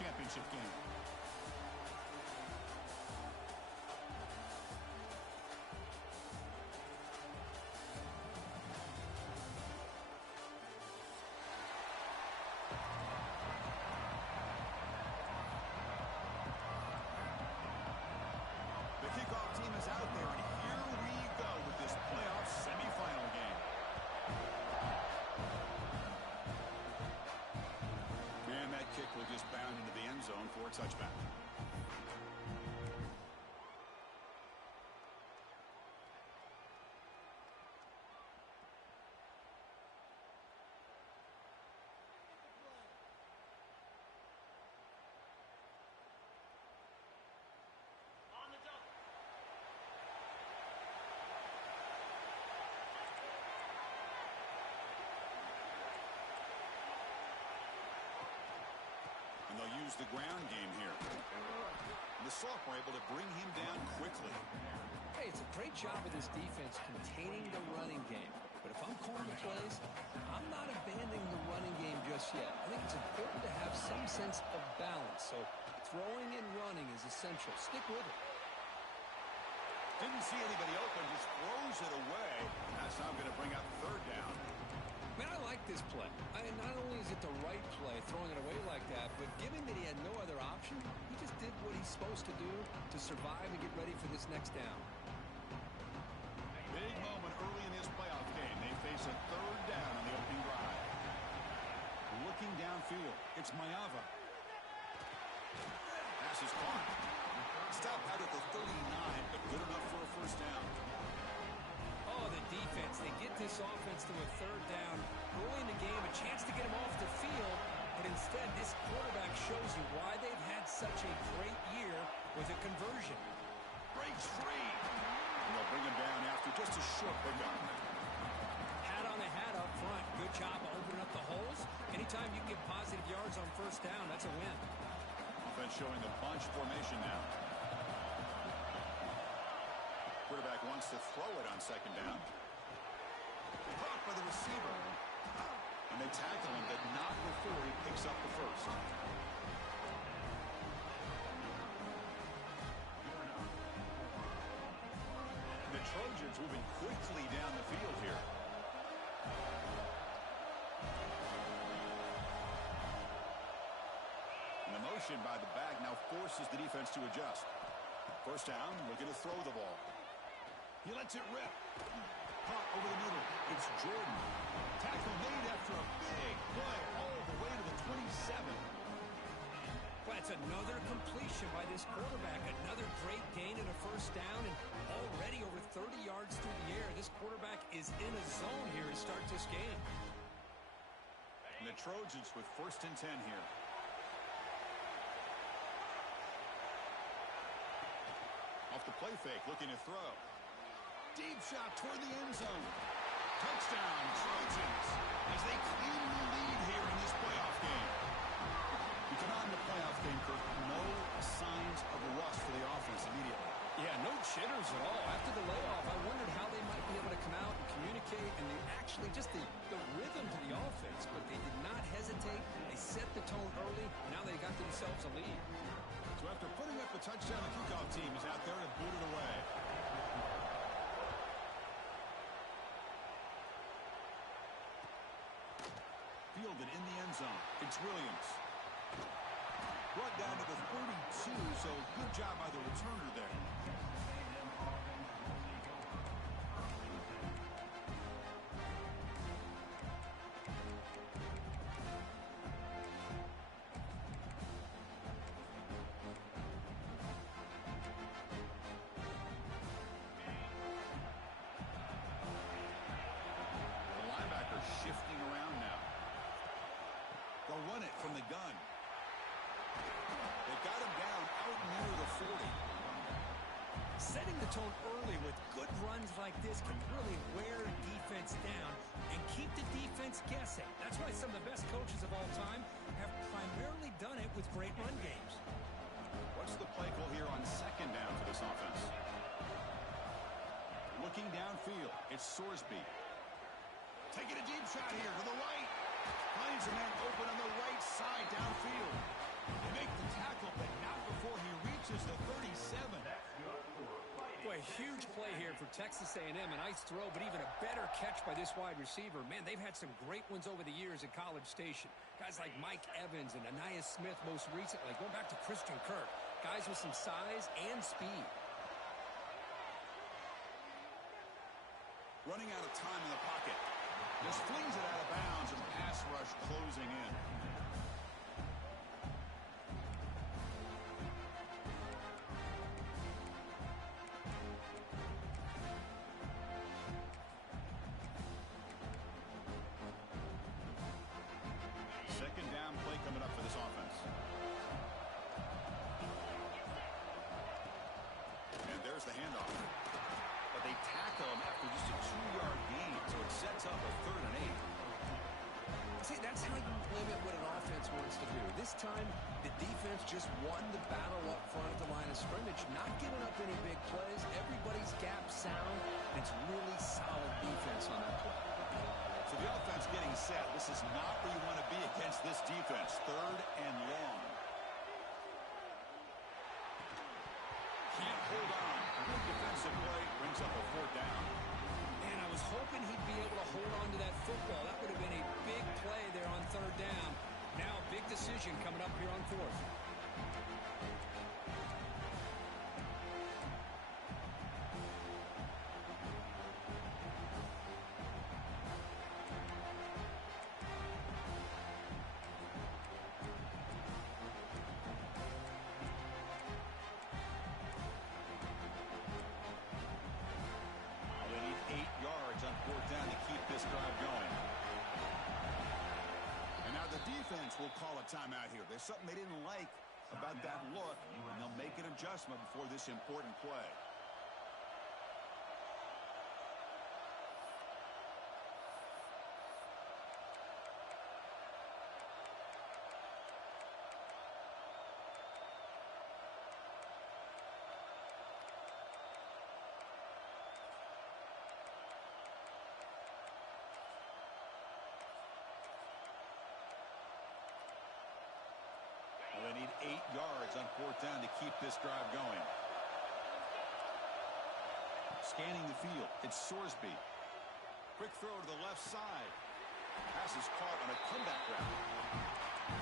championship game. The kickoff team is out there, and here we go with this playoff semifinal game. And that kick will just bound into the end zone for a touchback. And they'll use the ground game here. And the sophomore able to bring him down quickly. Hey, it's a great job of this defense containing the running game. But if I'm calling the plays, I'm not abandoning the running game just yet. I think it's important to have some sense of balance. So throwing and running is essential. Stick with it. Didn't see anybody open, just throws it away. And that's now going to bring up third down. Man, I like this play. Not only is it the right play, throwing it away like that, but given that he had no other option, he just did what he's supposed to do to survive and get ready for this next down. Big moment early in this playoff game. They face a third down on the opening drive. Looking downfield, it's Mayava. Pass is caught. Stop out at the 39, but good enough for a first down. Oh, the defense. They get this offense to a third down early in the game, a chance to get him off the field, but instead this quarterback shows you why they've had such a great year with a conversion. Breaks free. And they'll bring him down after just a short pickup. Hat on the hat up front. Good job of opening up the holes. Anytime you can get positive yards on first down, that's a win. Offense showing the bunch formation now. Quarterback wants to throw it on second down. Caught by the receiver. And they tackle him, but not before he picks up the first. The Trojans moving quickly down the field here. And the motion by the back now forces the defense to adjust. First down, looking to throw the ball. He lets it rip. Caught over the middle. It's Jordan. Tackle made after a big play all the way to the 27. Well, it's another completion by this quarterback. Another great gain and a first down, and already over 30 yards through the air. This quarterback is in a zone here to start this game. And the Trojans with first and 10 here. Off the play fake, looking to throw. Deep shot toward the end zone. Touchdown, Trojans, as they claim the lead here in this playoff game. We come out in the playoff game, Kirk. No signs of a rust for the offense immediately. Yeah, no jitters at all. After the layoff, I wondered how they might be able to come out and communicate and actually just the rhythm to the offense. But they did not hesitate. They set the tone early. Now they got themselves a lead. So after putting up a touchdown, the kickoff team is out there to boot it away. Fielded in the end zone. It's Williams. Brought down to the 32, so good job by the returner there. Shifting around now. They'll run it from the gun. They got him down out near the 40. Setting the tone early with good runs like this can really wear a defense down and keep the defense guessing. That's why some of the best coaches of all time have primarily done it with great run games. What's the play call here on second down for this offense? Looking downfield, it's Sorsby. Taking a deep shot here to the right. Finds a man open on the right side downfield. They make the tackle, but not before he reaches the 37. Boy, a huge play here for Texas A&M. A nice throw, but even a better catch by this wide receiver. Man, they've had some great ones over the years at College Station. Guys like Mike Evans and Anais Smith most recently, going back to Christian Kirk. Guys with some size and speed. Running out of time in the pocket. Just flings it out of bounds and pass rush closing in. Second down play coming up for this offense. And there's the handoff. But they tackle him after just a 2-yard gain, so it sets up a 3rd and 8. See, that's how you limit what an offense wants to do. This time, the defense just won the battle up front at the line of scrimmage, not giving up any big plays. Everybody's gap sound, and it's really solid defense on that play. So the offense getting set. This is not where you want to be against this defense. 3rd and long. Can't hold on. Good defensive play brings up a 4th down. And I was hoping he'd be able to hold on to that football. That would have been a big play there on 3rd down. Now a big decision coming up here on 4th. Will call a timeout here. There's something they didn't like about that look, and they'll make an adjustment before this important play. They need 8 yards on 4th down to keep this drive going. Scanning the field, it's Sorsby. Quick throw to the left side. Pass is caught on a comeback route.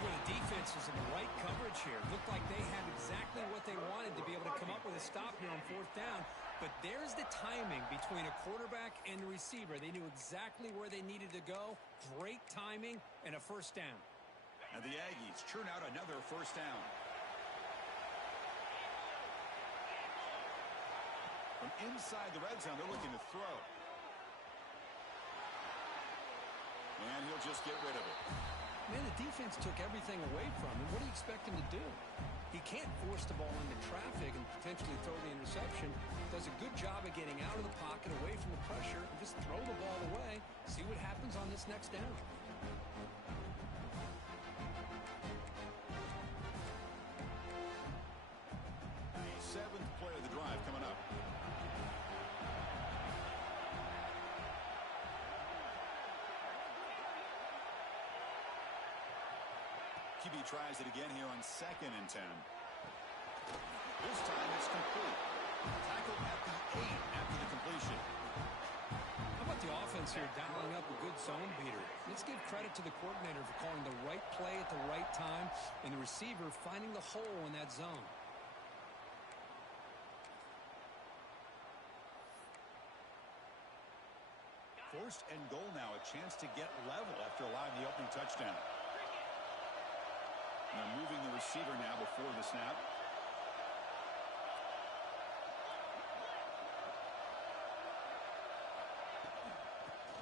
Well, the defense was in the right coverage here. Looked like they had exactly what they wanted to be able to come up with a stop here on 4th down. But there's the timing between a quarterback and the receiver. They knew exactly where they needed to go. Great timing and a 1st down. And the Aggies churn out another 1st down. From inside the red zone, they're looking to throw. And he'll just get rid of it. Man, the defense took everything away from him. What do you expect him to do? He can't force the ball into traffic and potentially throw the interception. Does a good job of getting out of the pocket, away from the pressure, and just throw the ball away. See what happens on this next down. 7th play of the drive coming up. QB tries it again here on 2nd and 10. This time it's complete. Tackle at the 8 after the completion. How about the offense here dialing up a good zone beater? Let's give credit to the coordinator for calling the right play at the right time and the receiver finding the hole in that zone. 1st and goal now, a chance to get level after allowing the opening touchdown. Now moving the receiver now before the snap.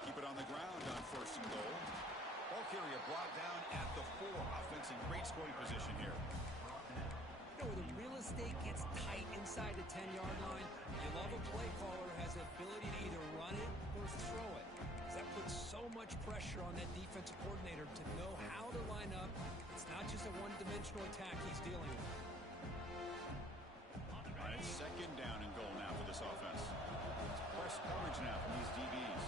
Keep it on the ground on 1st and goal. Ball carrier brought down at the 4. Offense in great scoring position here. You know, where the real estate gets tight inside the 10-yard line, you love a play caller who has the ability to either run it or throw it. Because that puts so much pressure on that defensive coordinator to know how to line up. It's not just a one-dimensional attack he's dealing with. All right, 2nd down and goal now for this offense. It's press coverage now from these DBs.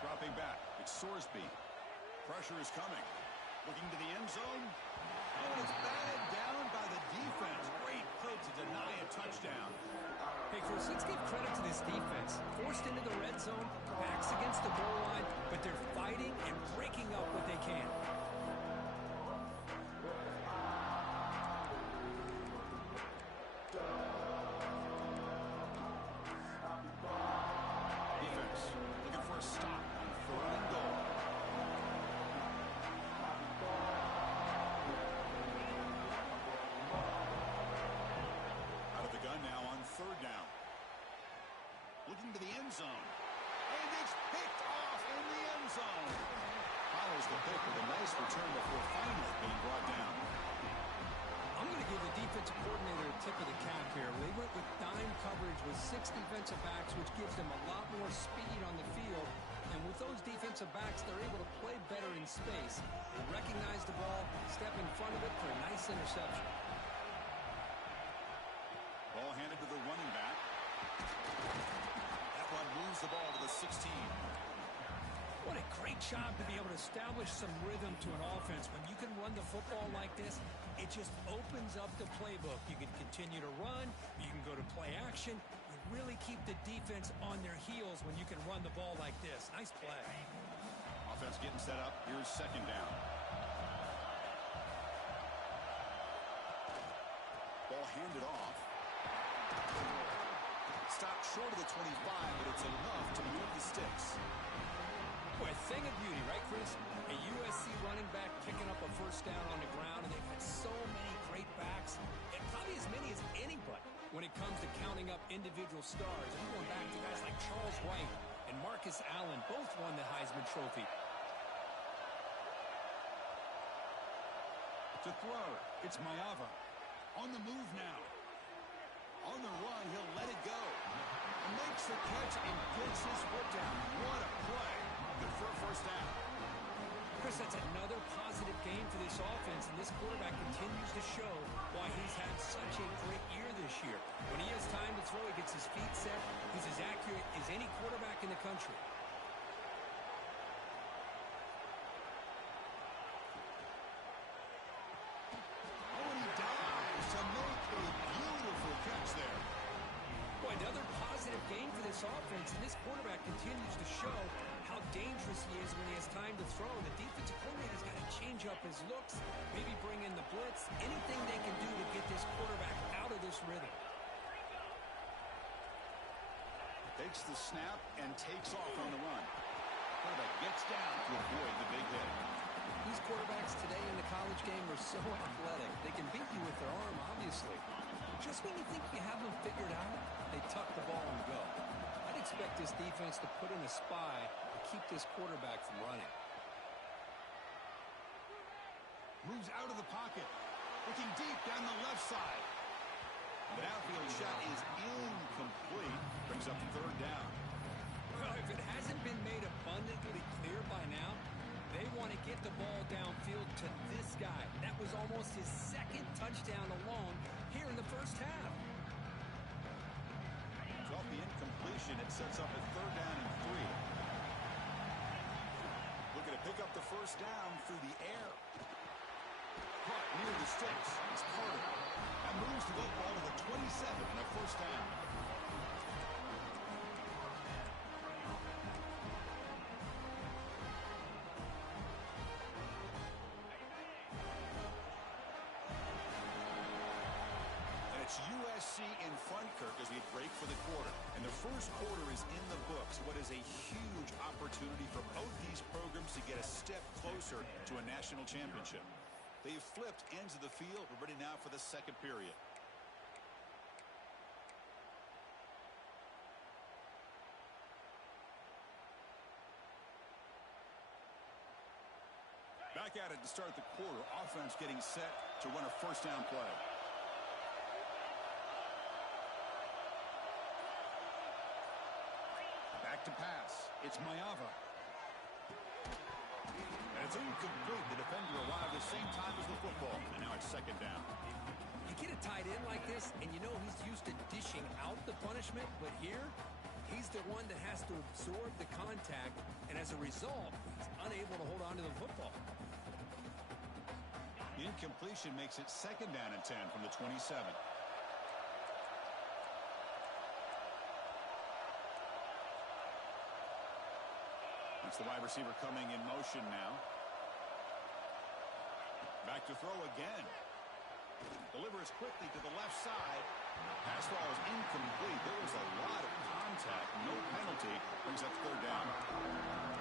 Dropping back, it's Sorsby. Pressure is coming. Looking to the end zone. Oh, and it's batted down by the defense. Great play to deny a touchdown. Hey, Chris, let's give credit to this defense. Forced into the red zone, backs against the goal line, but they're fighting and breaking up what they can. Defense looking for a stop on 3rd and goal. Out of the gun now on 3rd down. Looking to the end zone. And it's picked off in the end zone. Follows the pick with a nice return before finally being brought down. I'm going to give the defensive coordinator a tip of the cap here. They went with dime coverage with 6 defensive backs, which gives them a lot more speed on the field. And with those defensive backs, they're able to play better in space. They recognize the ball, step in front of it for a nice interception. Ball handed to the running back. That one moves the ball to the 16. What a great job to be able to establish some rhythm to an offense. When you can run the football like this, it just opens up the playbook. You can continue to run. You can go to play action. You really keep the defense on their heels when you can run the ball like this. Nice play. Offense getting set up. Here's 2nd down. Ball handed off. Stopped short of the 25, but it's enough to move the sticks. Boy, a thing of beauty, right, Chris? A USC running back picking up a 1st down on the ground, and they've had so many great backs, and probably as many as anybody when it comes to counting up individual stars. I'm going back to guys like Charles White and Marcus Allen, both won the Heisman Trophy. To throw, it's Mayava. On the move now. On the run, he'll let it go. And makes the catch and gets his foot down. What a play. Good for a 1st down. Chris, that's another positive game for this offense, and this quarterback continues to show why he's had such a great year this year. When he has time to throw, he gets his feet set. He's as accurate as any quarterback in the country. Oh, and he dives to make a beautiful catch there. Boy, another positive game for this offense, and this quarterback continues to show how dangerous he is when he has time to throw. The defensive coordinator's got to change up his looks, maybe bring in the blitz, anything they can do to get this quarterback out of this rhythm. Takes the snap and takes off on the run. Quarterback gets down to avoid the big hit. These quarterbacks today in the college game are so athletic. They can beat you with their arm, obviously. Just when you think you have them figured out, they tuck the ball and go. I'd expect this defense to put in a spy to keep this quarterback from running. Moves out of the pocket. Looking deep down the left side. The outfield shot is incomplete. Brings up 3rd down. Well, if it hasn't been made abundantly clear by now, they want to get the ball downfield to this guy. That was almost his 2nd touchdown alone here in the 1st half. So off the incompletion, it sets up a 3rd down and 3. Looking to pick up the 1st down through the air. Caught near the sticks. It's Carter. That moves the ball to the 27 and a 1st down. USC in front, Kirk, as we break for the quarter. And the 1st quarter is in the books. What is a huge opportunity for both these programs to get a step closer to a national championship. They've flipped ends of the field. We're ready now for the 2nd period. Back at it to start the quarter. Offense getting set to run a 1st down play. Back to pass. It's Mayava. And it's incomplete. The defender arrived the same time as the football. And now it's 2nd down. You get a tight end like this, and you know he's used to dishing out the punishment, but here, he's the one that has to absorb the contact, and as a result, he's unable to hold on to the football. The incompletion makes it 2nd down and 10 from the 27. That's the wide receiver coming in motion now. Back to throw again. Delivers quickly to the left side. Pass ball is incomplete. There was a lot of contact. No penalty. Brings up 3rd down.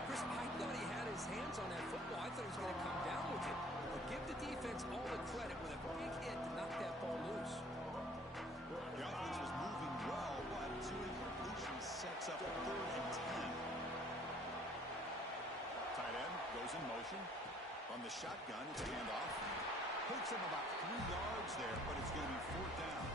Chris, I thought he had his hands on that football. I thought he was going to come down with it. But give the defense all the credit with a big hit to knock that ball loose. The offense was moving well, but 2 incompletions sets up a 3rd and 10. Tight end goes in motion. From the shotgun, it's a handoff. Takes him about 3 yards there, but it's going to be 4th down.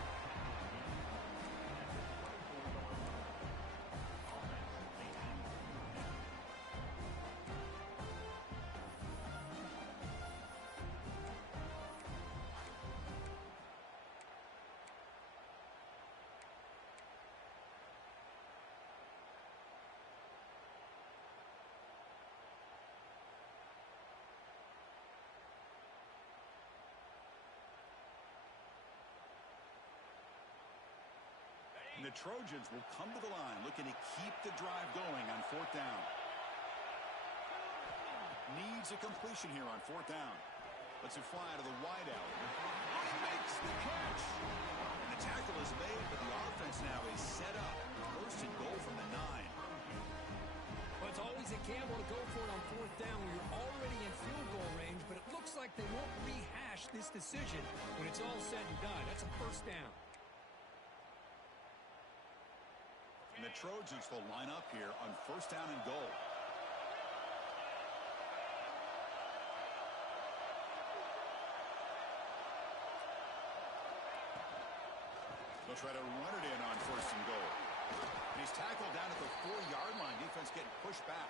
And the Trojans will come to the line looking to keep the drive going on 4th down. Needs a completion here on 4th down. Lets it fly to the wideout. He makes the catch. And the tackle is made, but the offense now is set up. 1st and goal from the 9. Well, it's always a gamble to go for it on 4th down when you're already in field goal range, but it looks like they won't rehash this decision when it's all said and done. That's a 1st down. And the Trojans will line up here on 1st down and goal. They'll try to run it in on 1st and goal. And he's tackled down at the 4-yard line. Defense getting pushed back.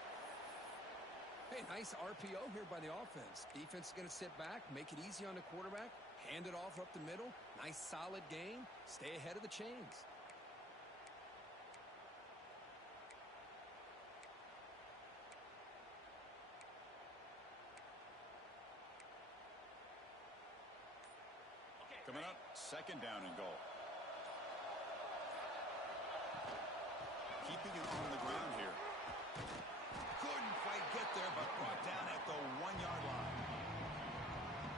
Hey, nice RPO here by the offense. Defense is going to sit back, make it easy on the quarterback, hand it off up the middle. Nice solid game. Stay ahead of the chains. Coming up, 2nd down and goal. Keeping it on the ground here. Couldn't quite get there, but brought down at the 1-yard line.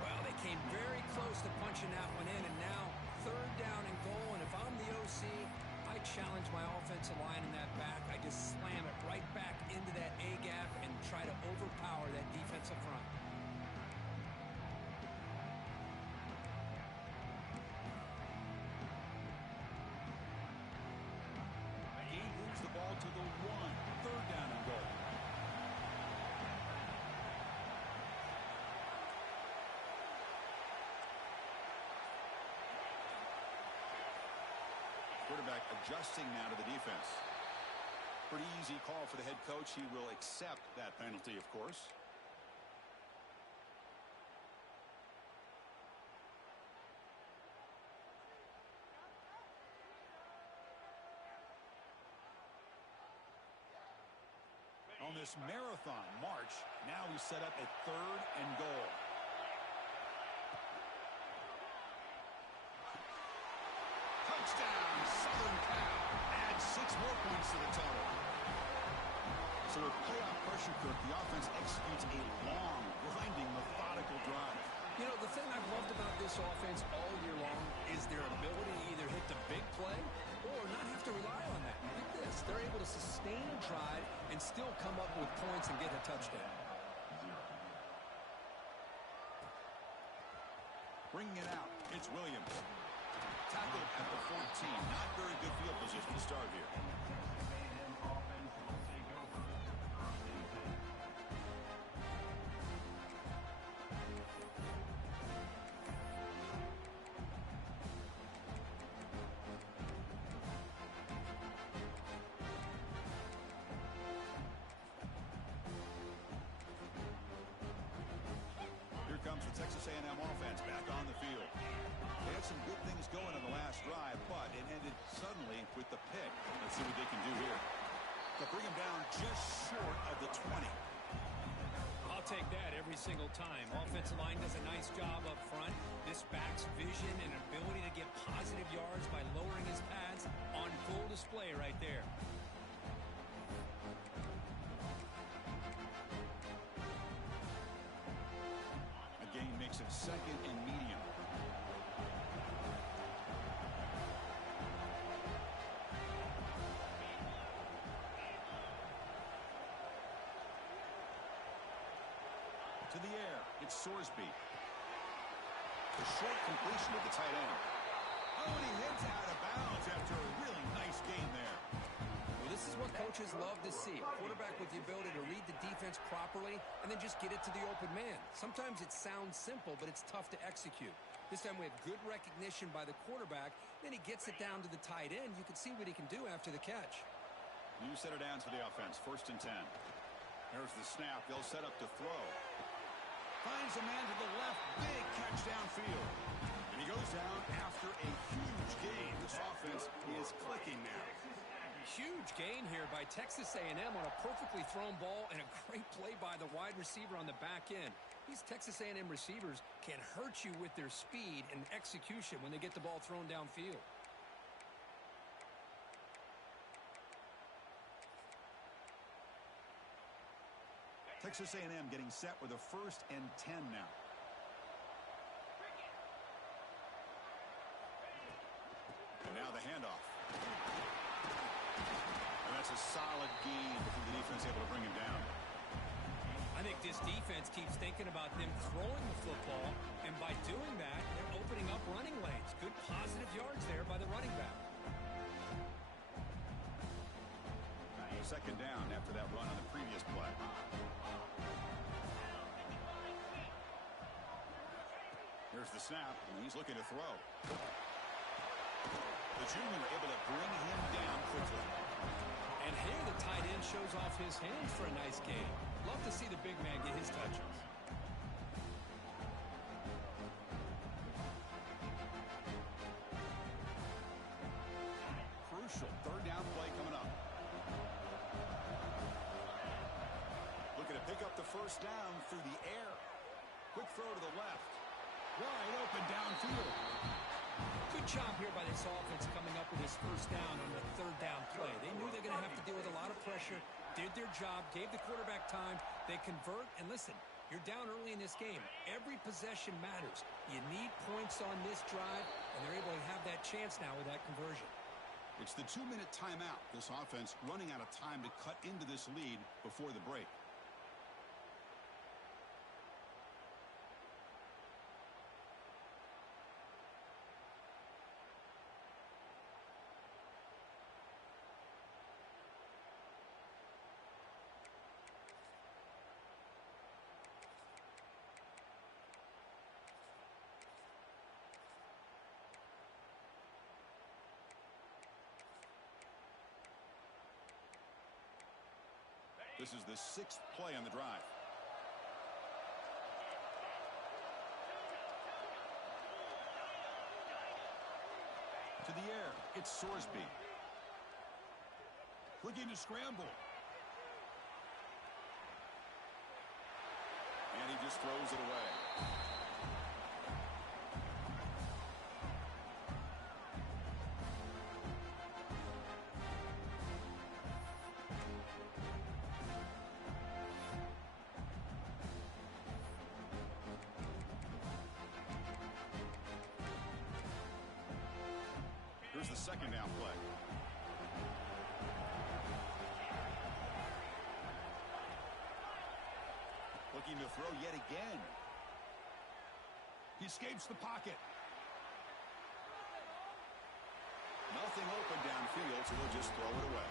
Well, they came very close to punching that one in, and now 3rd down and goal. And if I'm the OC, I challenge my offensive line in that back. I just slam it right back into that A-gap and try to overpower that defensive front. To the 1, 3rd down and goal. Quarterback adjusting now to the defense. Pretty easy call for the head coach. He will accept that penalty, of course. On this marathon march, now we set up a 3rd and goal. Touchdown, Southern Cal. Add 6 more points to the total. So with playoff pressure cooked, the offense executes a long, grinding, methodical drive. You know, the thing I've loved about this offense all year long is their ability to either hit the big play or not have to rely on that. Like this, they're able to sustain a drive and still come up with points and get a touchdown. Bringing it out, it's Williams. Tackled at the 14. Not very good field position to start here. Comes the Texas A&M offense back on the field. They had some good things going on the last drive, but it ended suddenly with the pick. Let's see what they can do here. They'll bring him down just short of the 20. I'll I'll take that every single time. Offensive line does a nice job up front. This back's vision and ability to get positive yards by lowering his pads on full display right there. A gain makes it second and medium. To the air, it's Sorsby. A short completion of the tight end. Oh, and he hits out of bounds after a really nice game there. Well, this is what coaches love to see. A quarterback with the ability to read the defense properly and then just get it to the open man. Sometimes it sounds simple, but it's tough to execute. This time we have good recognition by the quarterback. Then he gets it down to the tight end. You can see what he can do after the catch. New set of downs for the offense. 1st and 10. There's the snap. They'll set up to throw. Finds a man to the left. Big catch downfield. And he goes down after a huge gain. This offense is clicking now. Huge gain here by Texas A&M on a perfectly thrown ball and a great play by the wide receiver on the back end. These Texas A&M receivers can hurt you with their speed and execution when they get the ball thrown downfield. Texas A&M getting set with a 1st and 10 now. And now the handoff. And that's a solid gain before the defense able to bring him down. I think this defense keeps thinking about them throwing the football, and by doing that, they're opening up running lanes. Good positive yards there by the running back. 2nd down after that run on the previous play. Here's the snap, and he's looking to throw. The junior able to bring him down quickly. And here the tight end shows off his hands for a nice gain. Love to see the big man get his touches. Crucial 3rd down play coming up. Looking to pick up the 1st down through the air. Quick throw to the left. Wide open downfield. Good job here by this offense coming up with his 1st down on the 3rd down play. They knew they're going to have to deal with a lot of pressure, did their job, gave the quarterback time. They convert, and listen, you're down early in this game. Every possession matters. You need points on this drive, and they're able to have that chance now with that conversion. It's the 2-minute timeout. This offense running out of time to cut into this lead before the break. This is the 6th play on the drive. To the air, it's Sorsby. Looking to scramble. And he just throws it away. Here's the 2nd down play. Looking to throw yet again. He escapes the pocket. Nothing open downfield, so they'll just throw it away.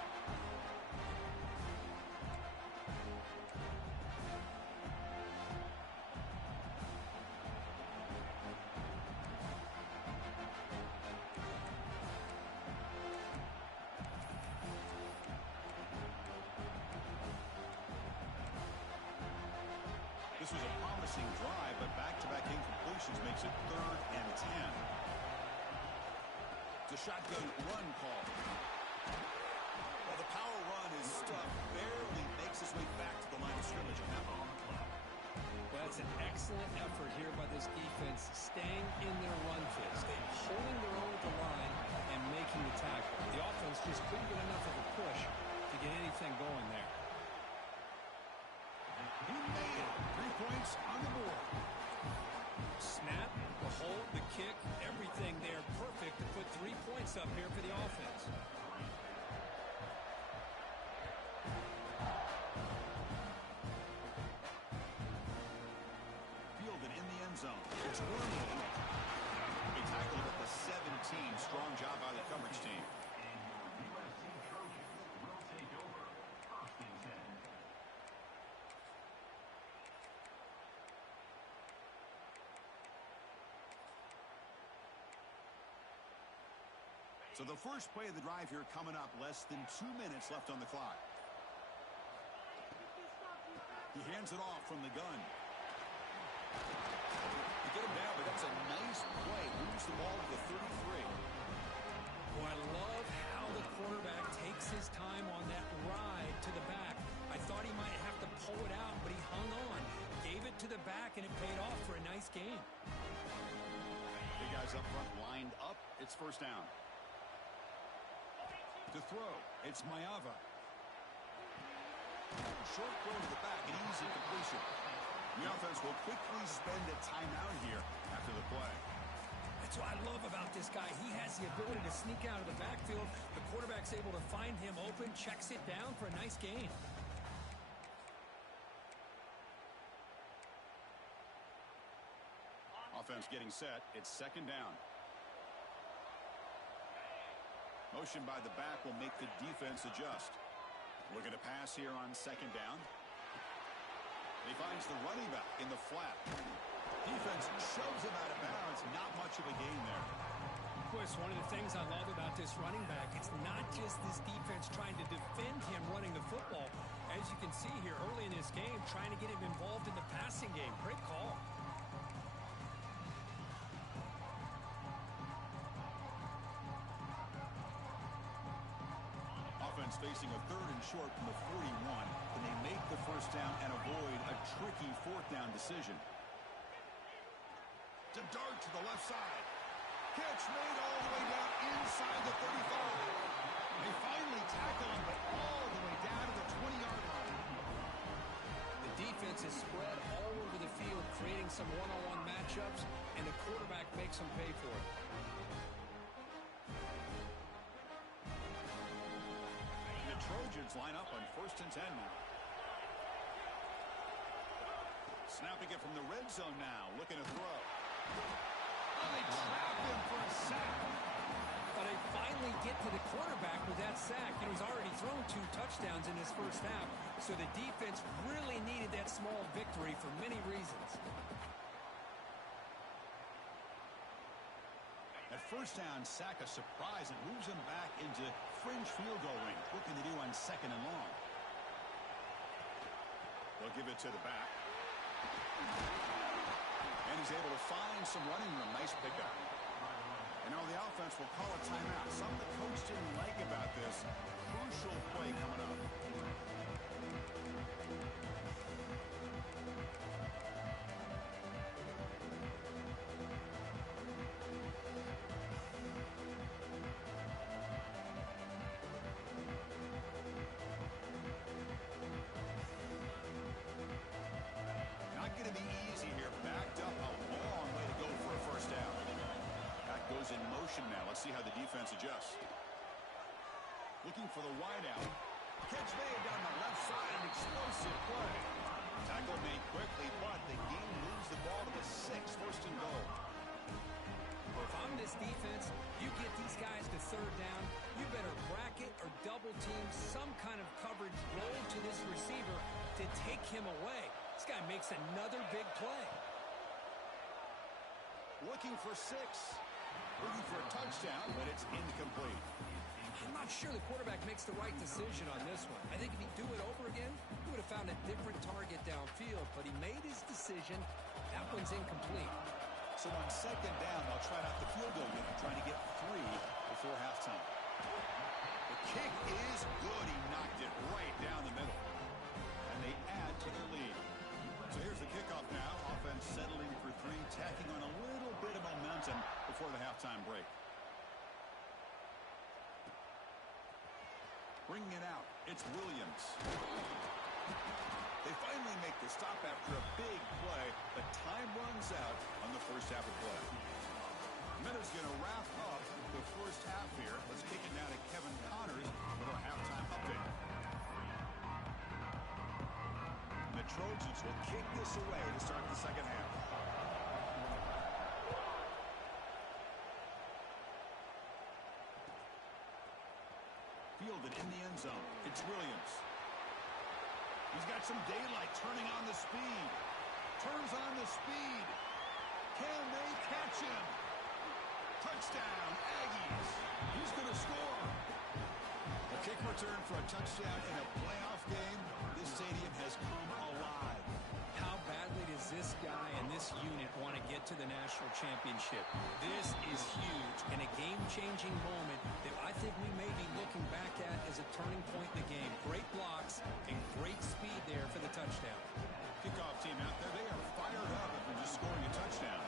This was a promising drive, but back-to-back incompletions makes it 3rd and 10. It's a shotgun run call. Well, the power run is stuffed. Barely makes his way back to the line of scrimmage on that one. It's an excellent effort here by this defense, staying in their run phase, holding their own at the line and making the tackle. The offense just couldn't get enough of a push to get anything going there. He made it. 3 points on the board. Snap, the hold, the kick, everything there perfect to put 3 points up here for the offense. Fielded in the end zone. It's Wormley. He tackled at the 17. Strong job by the coverage team. So the first play of the drive here coming up, less than 2 minutes left on the clock. He hands it off from the gun. You get him down, but that's a nice play. Moves the ball to the 33. Oh, I love how the quarterback takes his time on that ride to the back. I thought he might have to pull it out, but he hung on. Gave it to the back, and it paid off for a nice game. Big guys up front lined up. It's first down. To throw, it's Mayava. Short throw to the back, an easy completion. The offense will quickly spend a timeout here after the play. That's what I love about this guy. He has the ability to sneak out of the backfield. The quarterback's able to find him open, checks it down for a nice gain. Offense getting set. It's second down. Motion by the back will make the defense adjust. Looking to pass here on second down. He finds the running back in the flat. Defense shoves him out of bounds. Not much of a gain there. Of course, one of the things I love about this running back, it's not just this defense trying to defend him running the football. As you can see here early in this game, trying to get him involved in the passing game. Great call. Offense facing a 3rd and short from the 41. Can they make the first down and avoid a tricky 4th down decision? To dart to the left side. Catch made all the way down inside the 35. They finally tackle him, but all the way down to the 20-yard line. The defense is spread all over the field, creating some one-on-one matchups, and the quarterback makes them pay for it. The Trojans line up on 1st and 10 now. Snapping it from the red zone now, looking to throw. Oh, they trap him for a sack. But they finally get to the quarterback with that sack. He was already thrown 2 touchdowns in his first half, so the defense really needed that small victory for many reasons. At first down, sack a surprise and moves him back into fringe field goal range. What can they do on 2nd and long? They'll give it to the back. And he's able to find some running room. Nice pickup. And now the offense will call a timeout. Something the coach didn't like about this. Crucial play coming up. Not going to be easy here. Backed up a long way to go for a first down. That goes in motion now. Let's see how the defense adjusts. Looking for the wideout. Catch made down the left side. An explosive play. Tackle made quickly, but the game moves the ball to the 6. 1st and goal. Well, if I'm this defense, you get these guys to 3rd down, you better bracket or double team some kind of coverage roll to this receiver to take him away. This guy makes another big play. Looking for 6. Looking for a touchdown, but it's incomplete. I'm not sure the quarterback makes the right decision on this one. I think if he'd do it over again, he would have found a different target downfield, but he made his decision. That one's incomplete. So on 2nd down, they'll try out the field goal unit, trying to get 3 before halftime. The kick is good. He knocked it right down the middle. And they add to their lead. So here's the kickoff now joins him before the halftime break. Bringing it out, it's Williams. They finally make the stop after a big play, but time runs out on the first half of play. Miller's going to wrap up the first half here. Let's kick it now to Kevin Connors with our halftime update. And the Trojans will kick this away to start the second half. Fielded in the end zone. It's Williams. He's got some daylight, turning on the speed. Turns on the speed. Can they catch him? Touchdown, Aggies. He's going to score. A kick return for a touchdown in a playoff game. This stadium has come alive. How badly does this guy and this unit want to get to the national championship? This is huge and a game-changing moment that I think we may be looking back at as a turning point in the game. Great blocks and great speed there for the touchdown. Kickoff team out there, they are fired up after just scoring a touchdown.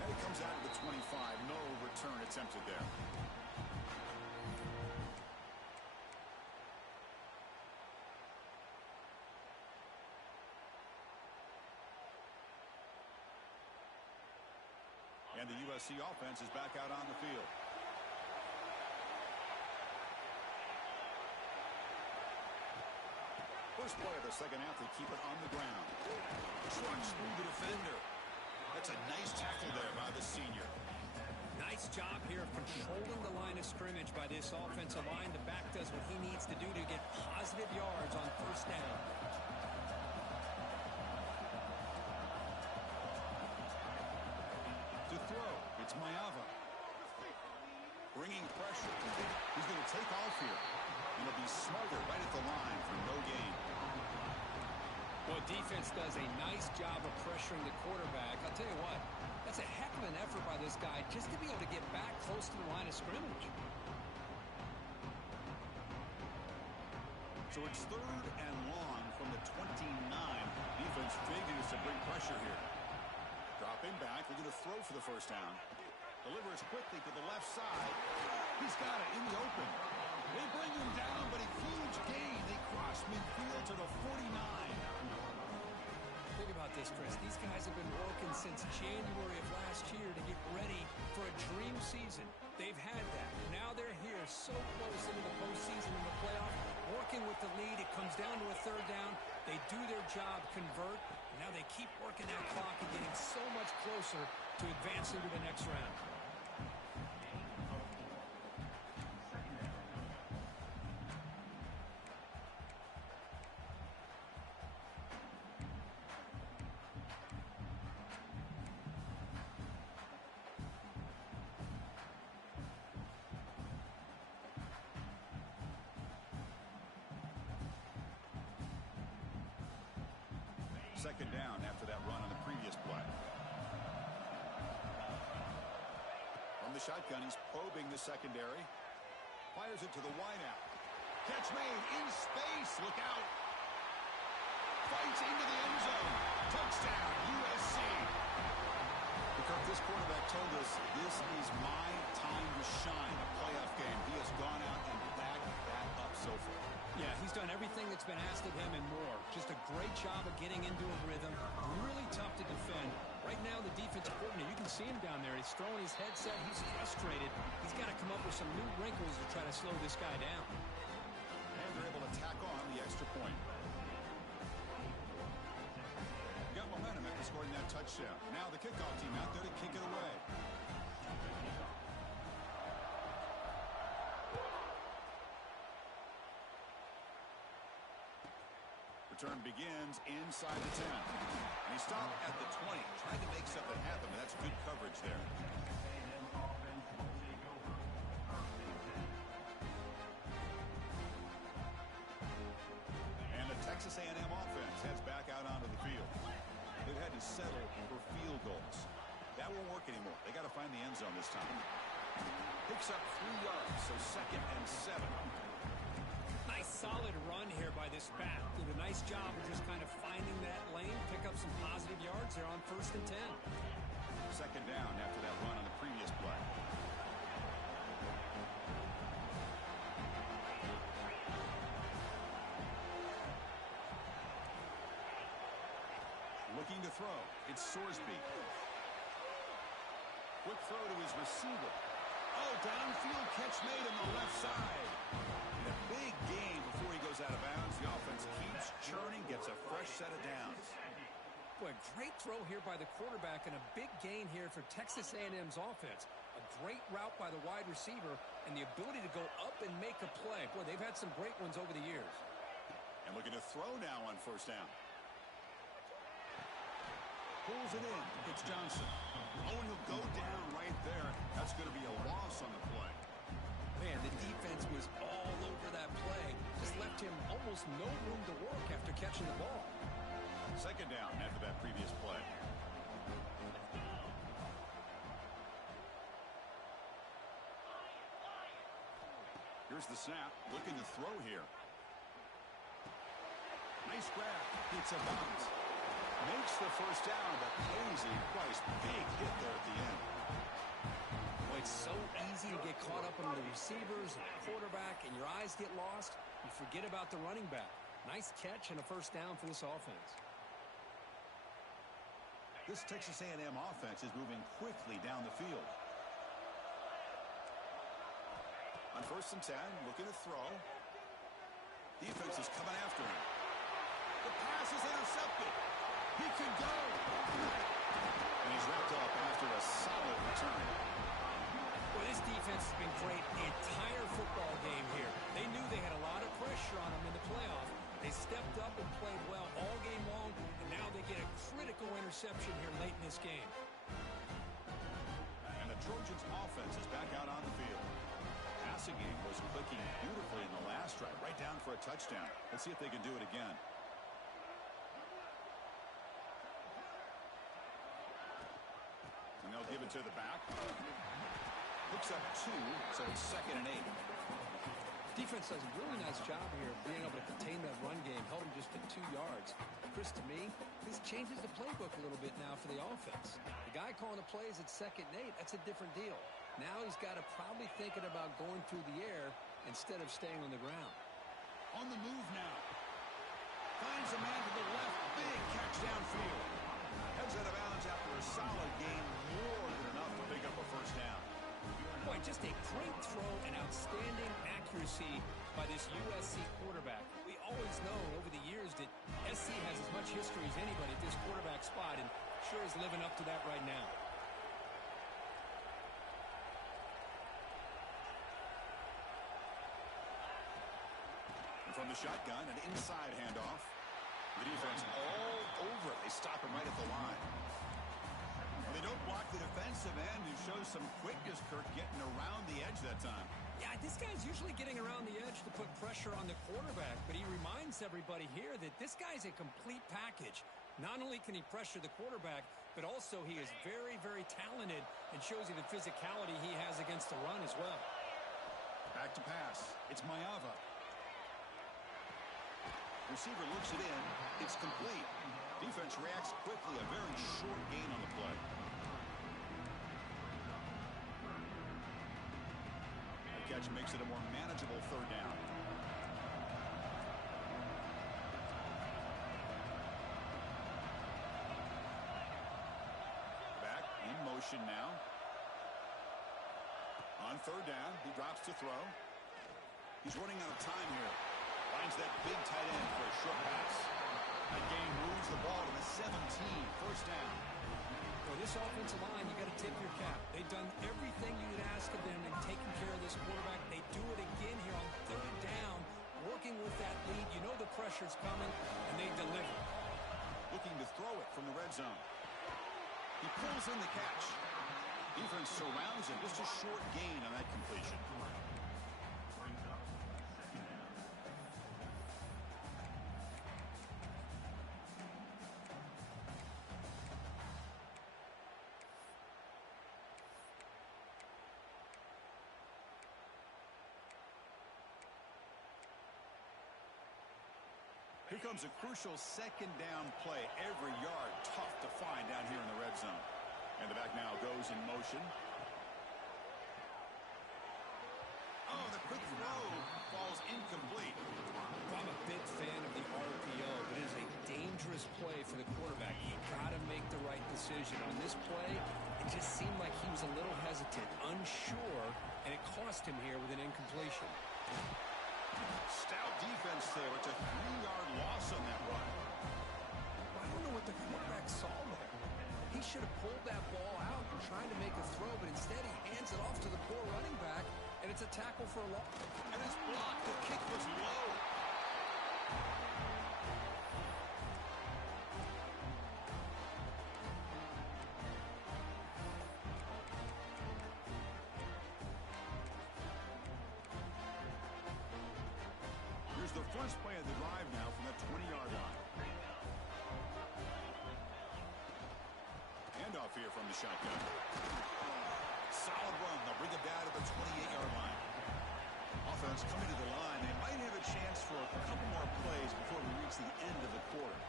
And it comes out of the 25. No return attempted there. And the USC offense is back out on the field. First play of the second half, they keep it on the ground. Trucks through the defender. That's a nice tackle there by the senior. Nice job here of controlling the line of scrimmage by this offensive line. The back does what he needs to do to get positive yards on first down. To throw, it's Mayava. Bringing pressure. He's going to take off here. And he'll be smothered right at the line for no gain. Well, defense does a nice job of pressuring the quarterback. I'll tell you what, that's a heck of an effort by this guy just to be able to get back close to the line of scrimmage. So it's 3rd and long from the 29. Defense figures to bring pressure here. Dropping back, they're going to throw for the first down. Delivers quickly to the left side. He's got it in the open. They bring him down, but a huge gain. They cross midfield to the 49. Think about this, Chris. These guys have been working since January of last year to get ready for a dream season. They've had that. Now they're here so close into the postseason and the playoff, working with the lead. It comes down to a 3rd down. They do their job, convert, and now they keep working that clock and getting so much closer to advancing to the next round. Second down after that run on the previous play. From the shotgun, he's probing the secondary. Fires it to the wideout. Catch made in space. Look out. Fights into the end zone. Touchdown, USC. Because this quarterback told us this is my time to shine. A playoff game. He has gone out and backed that up so far. Yeah, he's done everything that's been asked of him and more. Just a great job of getting into a rhythm. Really tough to defend. Right now, the defensive coordinator, you can see him down there. He's throwing his headset. He's frustrated. He's got to come up with some new wrinkles to try to slow this guy down. And they're able to tack on the extra point. Got momentum after scoring that touchdown. Now the kickoff team out there to kick it away. Return begins inside the 10. And he stopped at the 20, trying to make something happen, but that's good coverage there. And the Texas A&M offense heads back out onto the field. They've had to settle for field goals. That won't work anymore. They got to find the end zone this time. Picks up 3 yards, so 2nd and 7. Nice solid run done here by this back. Did a nice job of just kind of finding that lane, pick up some positive yards there on 1st and 10. Second down after that run on the previous play. Looking to throw. It's Sorsby. Quick throw to his receiver. Oh, downfield catch made on the left side. And a big gain before he goes out of bounds. The offense keeps churning, gets a fresh set of downs. Boy, great throw here by the quarterback and a big gain here for Texas A&M's offense. A great route by the wide receiver and the ability to go up and make a play. Boy, they've had some great ones over the years. And looking to throw now on 1st down. Pulls it in. It's Johnson. Oh, and he'll go down right there. That's going to be a loss on the play. Man, the defense was all over that play. Just left him almost no room to work after catching the ball. Second down after that previous play. Here's the snap. Looking to throw here. Nice grab. It's a bounce. Makes the 1st down, but pays a price. Big hit there at the end. Boy, it's so easy to get caught up in the receivers and the quarterback, and your eyes get lost. You forget about the running back. Nice catch and a 1st down for this offense. This Texas A&M offense is moving quickly down the field. On 1st and 10, looking to throw. Defense is coming after him. The pass is intercepted. He can go. And he's wrapped up after a solid return. Well, this defense has been great the entire football game here. They knew they had a lot of pressure on them in the playoff. They stepped up and played well all game long, and now they get a critical interception here late in this game. And the Trojans' offense is back out on the field. Passing game was clicking beautifully in the last drive, right down for a touchdown. Let's see if they can do it again. And they'll give it to the back. Looks up 2, so it's 2nd and 8. Defense does a really nice job here of being able to contain that run game, held him just at 2 yards. Chris, to me, this changes the playbook a little bit now for the offense. The guy calling the plays at 2nd and 8, that's a different deal. Now he's got to probably thinking about going through the air instead of staying on the ground. On the move now. Finds a man to the left. Big catch downfield. Heads out of bounds after a solid game. More than enough to pick up a 1st down. Boy, just a great throw and outstanding accuracy by this USC quarterback. We always know over the years that SC has as much history as anybody at this quarterback spot, and sure is living up to that right now. And from the shotgun, an inside handoff. The defense all over it. They stop him right at the line. They don't block the defensive end, who shows some quickness, Kirk, getting around the edge that time. Yeah, this guy's usually getting around the edge to put pressure on the quarterback, but he reminds everybody here that this guy's a complete package. Not only can he pressure the quarterback, but also he is very, very talented and shows you the physicality he has against the run as well. Back to pass. It's Mayava. Receiver looks it in. It's complete. Defense reacts quickly. A very short gain on the play. The catch makes it a more manageable 3rd down. Back in motion now. On 3rd down, he drops to throw. He's running out of time here. Finds that big tight end for a short pass. That game moves the ball to the 17. 1st down. For this offensive line, you got to tip your cap. They've done everything you'd ask of them in taking care of this quarterback. They do it again here on 3rd down, working with that lead. You know the pressure's coming, and they deliver. Looking to throw it from the red zone. He pulls in the catch. Defense surrounds him. Just a short gain on that completion. Here comes a crucial second down play. Every yard tough to find down here in the red zone. And the back now goes in motion. Oh, the quick throw falls incomplete. I'm a big fan of the RPO, but it is a dangerous play for the quarterback. You got to make the right decision. On this play, it just seemed like he was a little hesitant, unsure, and it cost him here with an incompletion. Stout defense there. It's a 3-yard loss on that run. I don't know what the quarterback saw there. He should have pulled that ball out and tried to make a throw, but instead he hands it off to the poor running back, and it's a tackle for a loss. And it's blocked. The kick was low. Here's the first play of the drive now from the 20-yard line. Handoff here from the shotgun. Solid run. They'll bring it down to the 28-yard line. Offense coming to the line. They might have a chance for a couple more plays before we reach the end of the quarter.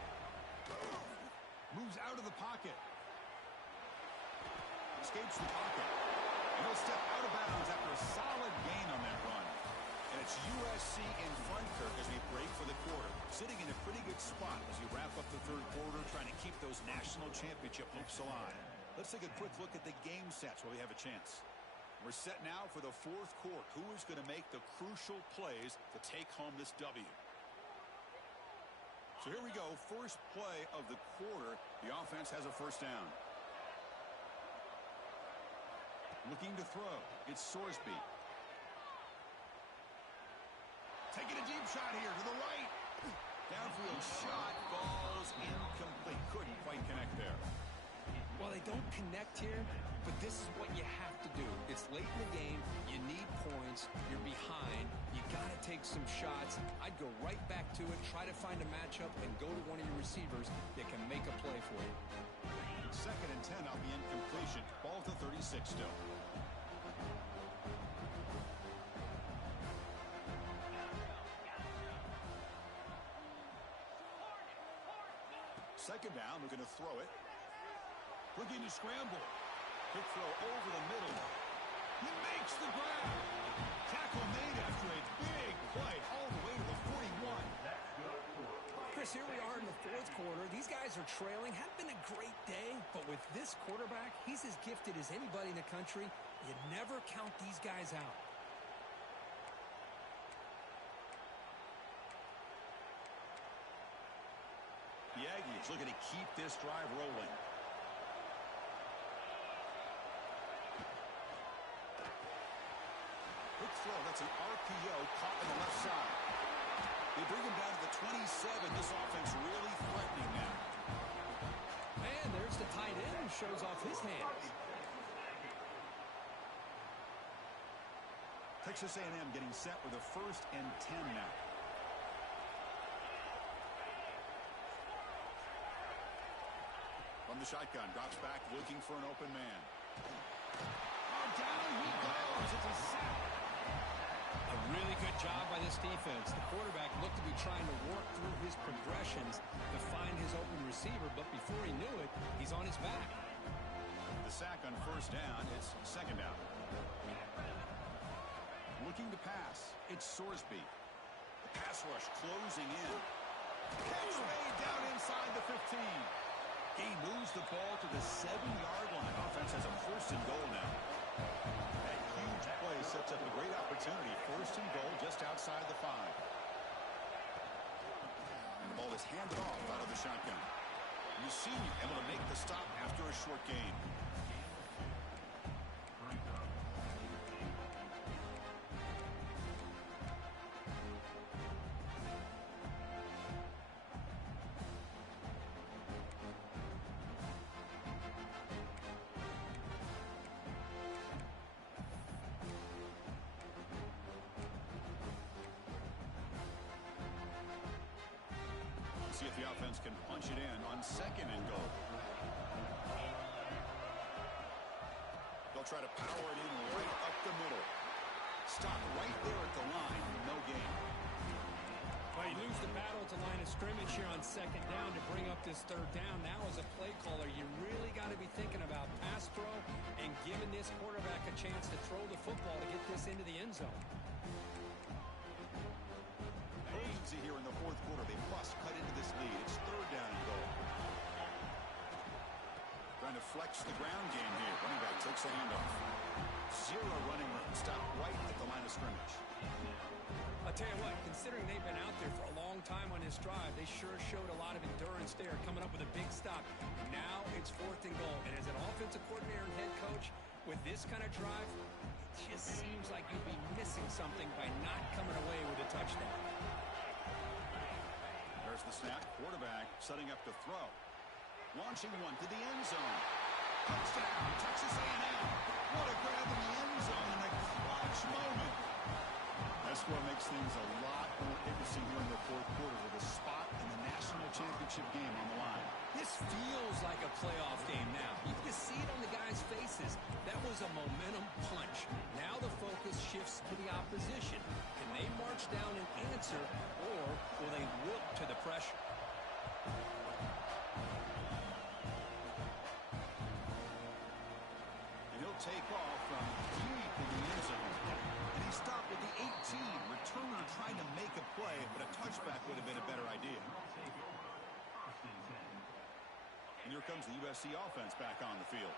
Moves out of the pocket. Escapes the pocket. And he'll step out of bounds after a solid gain on that run. And it's USC in front, Kirk, as we break for the quarter. Sitting in a pretty good spot as we wrap up the third quarter, trying to keep those national championship hopes alive. Let's take a quick look at the game sets while we have a chance. We're set now for the fourth quarter. Who is going to make the crucial plays to take home this W? So here we go. First play of the quarter. The offense has a first down. Looking to throw. It's Sorsby. Taking a deep shot here to the right. Downfield shot falls incomplete. Couldn't quite connect there. Well, they don't connect here, but this is what you have to do. It's late in the game. You need points. You're behind. You got to take some shots. I'd go right back to it, try to find a matchup, and go to one of your receivers that can make a play for you. Second and 10 on the incompletion. Ball to 36 still. Second down, looking to throw it. Looking to scramble. Quick throw over the middle. He makes the grab. Tackle made after a big play all the way to the 41. Chris, here we are in the fourth quarter. These guys are trailing. Hadn't been a great day, but with this quarterback, he's as gifted as anybody in the country. You never count these guys out. The Aggies looking to keep this drive rolling. Quick throw. That's an RPO caught on the left side. They bring him down to the 27. This offense really threatening now. And there's the tight end who shows off his hands. Texas A&M getting set with a first and 10 now. From the shotgun, drops back, looking for an open man. Oh, down he goes. It's a sack. A really good job by this defense. The quarterback looked to be trying to work through his progressions to find his open receiver, but before he knew it, he's on his back. The sack on first down. It's second down. Looking to pass. It's Sorsby. The pass rush closing in. Catch made down inside the 15. He moves the ball to the 7-yard line. Offense has a first and goal now. That huge play sets up a great opportunity. First and goal just outside the 5. And the ball is handed off out of the shotgun. You see able to make the stop after a short gain. See if the offense can punch it in on second and goal. They'll try to power it in right up the middle. Stop right there at the line. No gain. Well, you lose the battle at the line of scrimmage here on second down to bring up this third down. Now, as a play caller, you really got to be thinking about pass pro and giving this quarterback a chance to throw the football to get this into the end zone. Urgency here in the fourth quarter. They must cut into this lead. It's third down and goal. Trying to flex the ground game here. Running back takes a handoff. Zero running room. Stop right at the line of scrimmage. I'll tell you what, considering they've been out there for a long time on this drive, they sure showed a lot of endurance there, coming up with a big stop. Now it's fourth and goal. And as an offensive coordinator and head coach, with this kind of drive, it just seems like you'd be missing something by not coming away with a touchdown. There's the snap. Quarterback setting up to throw. Launching one to the end zone. Touchdown, Texas A&M. What a grab in the end zone in a clutch moment. That's what makes things a lot more interesting here in the fourth quarter with a spot in the national championship game on the line. This feels like a playoff game now. You can see it on the guys' faces. That was a momentum punch. Now the focus shifts to the opposition. Can they march down and answer, or will they wilt to the pressure? And he'll take off from deep in the end zone. And he stopped at the 18. Returner trying to make a play, but a touchback would have been a better idea. And here comes the USC offense back on the field.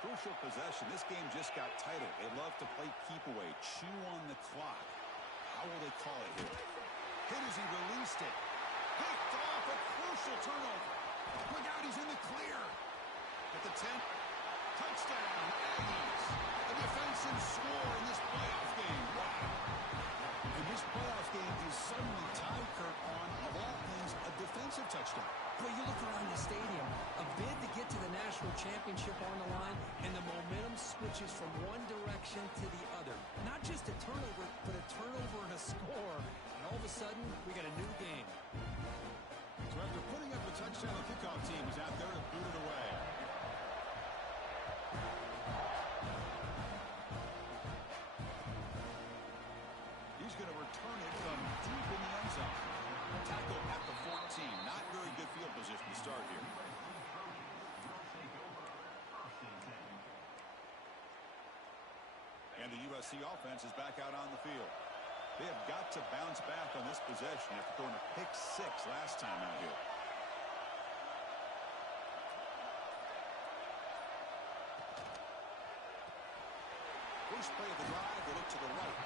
Crucial possession. This game just got tighter. They love to play keep away, chew on the clock. How will they call it here? Hit as he released it. Picked off a crucial turnover. Look out, he's in the clear. At the 10. Touchdown, Aggies. A defensive score in this playoff game. Wow. And this playoff game is suddenly tied, Kurt, on, of all things, a defensive touchdown. Well, you look around the stadium, a bid to get to the national championship on the line, and the momentum switches from one direction to the other. Not just a turnover, but a turnover and a score. And all of a sudden, we got a new game. So after putting up a touchdown, the kickoff team is out there to boot it away. He's going to return it from deep in the end zone. Tackle at the 14. Not very good field position to start here. And the USC offense is back out on the field. They have got to bounce back on this possession after throwing a pick 6 last time out here. First play of the drive, they look to the right.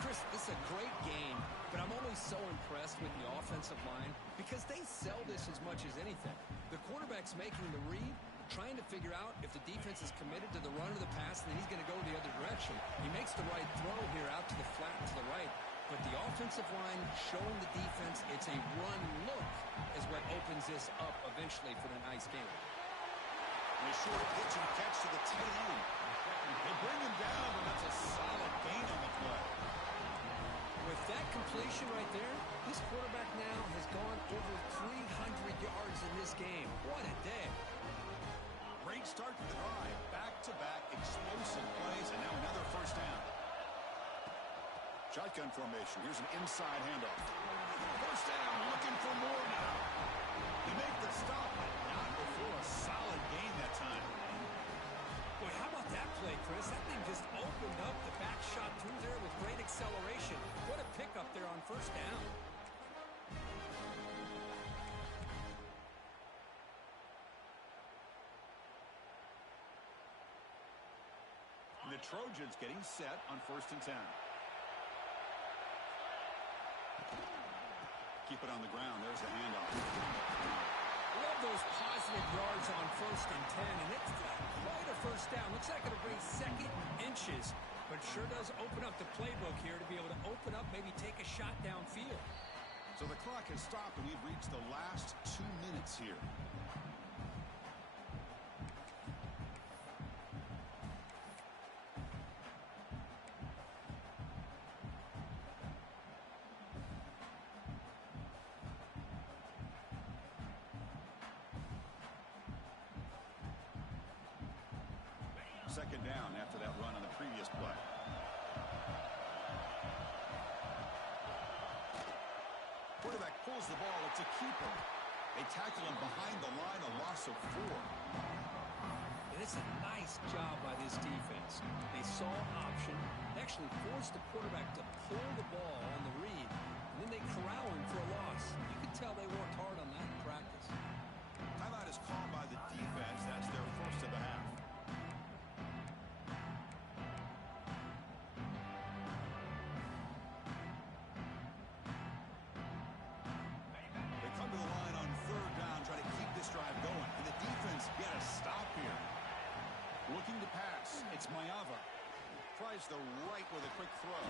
Chris, this is a great game, but I'm always so impressed with the offensive line because they sell this as much as anything. The quarterback's making the read, trying to figure out if the defense is committed to the run or the pass, and then he's going to go the other direction. He makes the right throw here out to the flat to the right, but the offensive line showing the defense it's a run look is what opens this up eventually for the nice game. And a short pitch and catch to the tight end. They bring him down, and that's a solid gain on the play. With that completion right there, this quarterback now has gone over 300 yards in this game. What a day. Great start to the drive. Back-to-back explosive plays, and now another first down. Shotgun formation. Here's an inside handoff. First down, looking for more now. They make the stop, but not before a solid gain that time. Boy, how about that play, Chris? That thing just opened up. The back shot through there with great acceleration. What a pickup there on first down. And the Trojans getting set on 1st and 10. Keep it on the ground. There's the handoff. Love those positive yards on 1st and 10, and it's quite a first down. Looks like it'll bring second inches, but sure does open up the playbook here to be able to open up, maybe take a shot downfield. So the clock has stopped, and we've reached the last 2 minutes here. Second down after that run on the previous play. pulls the ball. It's a keeper. They tackle him behind the line, a loss of 4. And it's a nice job by this defense. They saw an option, actually forced the quarterback to pull the ball on the read, and then they corral him for a loss. You can tell they worked hard on that in practice. Timeout is called by the defense. That's their first of the half. They come to the line on 3rd down, trying to keep this drive going. And the defense get a stop here. Looking to pass. It's Mayava. Tries the right with a quick throw.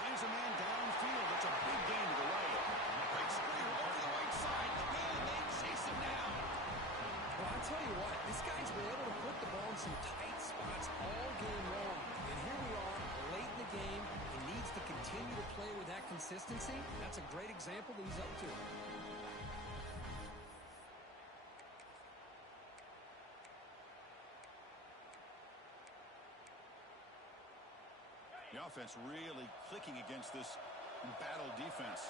Finds a man downfield. It's a big gain to the right. Breaks free over the right side. And they chase him down. Well, I'll tell you what, this guy's been able to put the ball in some tight spots all game long. And here we are, late in the game. He needs to continue to play with that consistency. That's a great example that he's up to. The offense really clicking against this battle defense.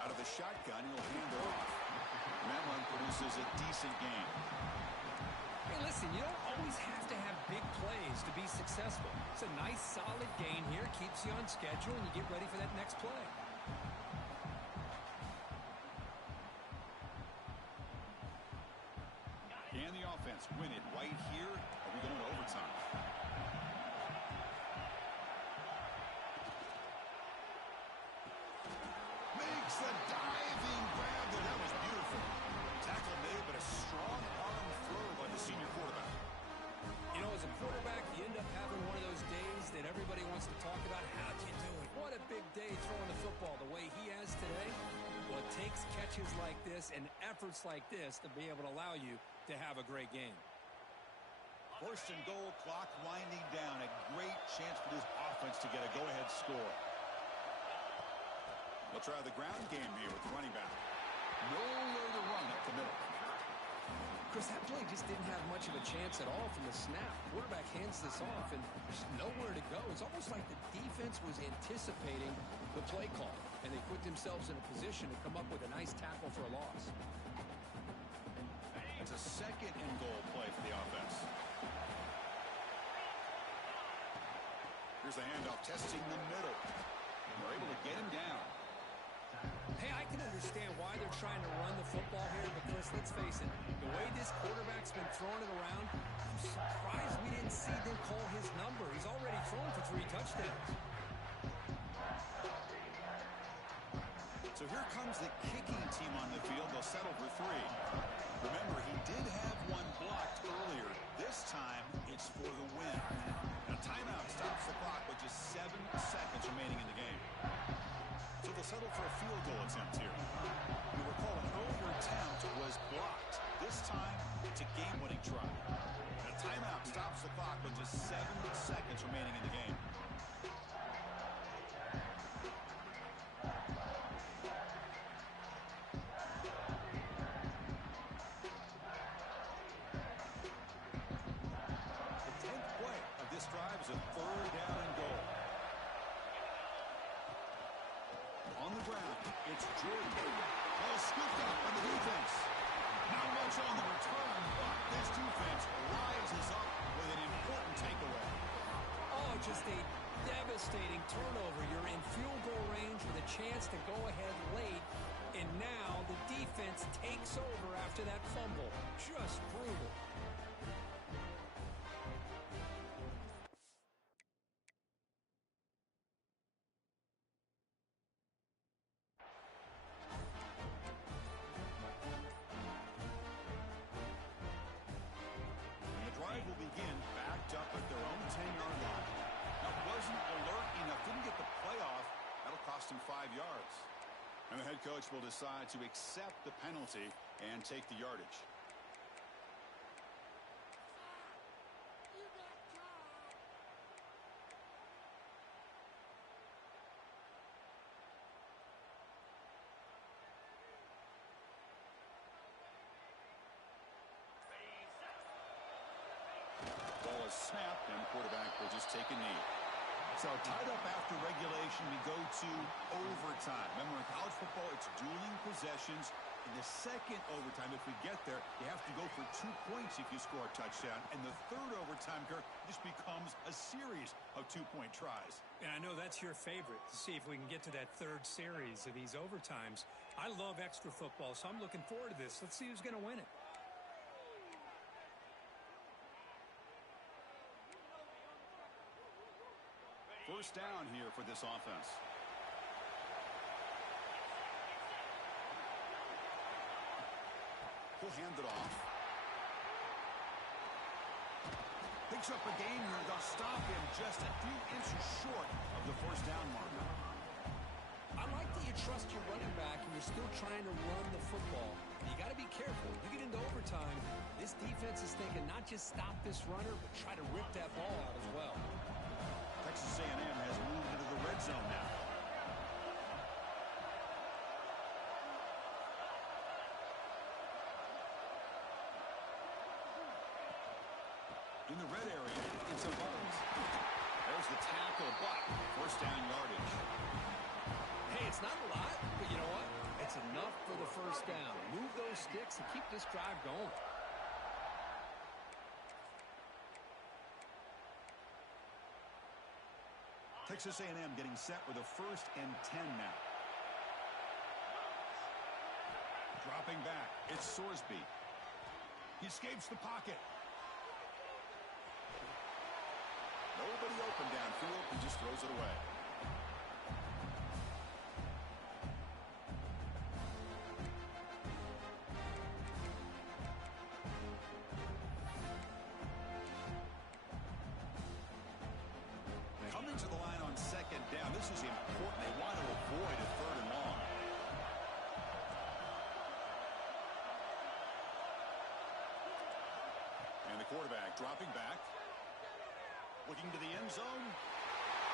Out of the shotgun, he'll hand it off. And that run produces a decent gain. Hey, listen, you don't always have to have big plays to be successful. It's a nice, solid gain here. Keeps you on schedule, and you get ready for that next play. Can the offense win it right here? Are we going to overtime? Makes the diving grab there. That was beautiful. Tackle made, but a strong arm throw by the senior quarterback. You know, as a quarterback, you end up having one of those days that everybody wants to talk about. How'd you do it? What a big day throwing the football the way he has today. Well, it takes catches like this and efforts like this to be able to allow you to have a great game. 1st and goal, clock winding down. A great chance for this offense to get a go-ahead score. They'll try the ground game here with the running back. Nowhere to run up the middle. Chris, that play just didn't have much of a chance at all from the snap. Quarterback hands this off, and there's nowhere to go. It's almost like the defense was anticipating the play call, and they put themselves in a position to come up with a nice tackle for a loss. It's a 2nd and goal play for the offense. Here's the handoff, testing the middle. They're able to get him down. Hey, I can understand why they're trying to run the football here, but Chris, let's face it, the way this quarterback's been throwing it around, I'm surprised we didn't see them call his number. He's already thrown for 3 touchdowns. So here comes the kicking team on the field. They'll settle for 3. Remember, he did have one blocked earlier. This time, it's for the win. Now, timeout stops the clock with just 7 seconds remaining in the game. So they'll settle for a field goal attempt here. You recall an earlier attempt was blocked. This time, it's a game-winning try. Now, timeout stops the clock with just 7 seconds remaining in the game. Drive is a 3rd down and goal. On the ground, it's Jordan. Ball scooped up by the defense. Not much on the return, but this defense rises up with an important takeaway. Oh, just a devastating turnover. You're in field goal range with a chance to go ahead late, and now the defense takes over after that fumble. Just brutal. Will begin backed up at their own 10-yard line. Now, wasn't alert enough, didn't get the playoff. That'll cost him 5 yards. And the head coach will decide to accept the penalty and take the yardage. Ball is snapped, and the quarterback will just take a knee. So tied up after regulation, we go to overtime. Remember, in college football, it's dueling possessions. In the second overtime, if we get there, you have to go for 2 points if you score a touchdown. And the third overtime, Kirk, just becomes a series of 2-point tries. And I know that's your favorite, to see if we can get to that third series of these overtimes. I love extra football, so I'm looking forward to this. Let's see who's going to win it. First down here for this offense. He'll hand it off. Picks up a gain here. They'll stop him just a few inches short of the first down marker. I like that you trust your running back and you're still trying to run the football. You got to be careful. You get into overtime, this defense is thinking not just stop this runner, but try to rip that ball out as well. Texas A&M has moved into the red zone now. In the red area, it's a buzz. There's the tackle, but first down yardage. Hey, it's not a lot, but you know what? It's enough for the first down. Move those sticks and keep this drive going. Texas A&M getting set with a 1st and 10 now. Dropping back, it's Sorsby. He escapes the pocket. Nobody open downfield. He just throws it away. Coming to the line on 2nd down. This is important. They want to avoid a 3rd and long. And the quarterback dropping back. Looking to the end zone.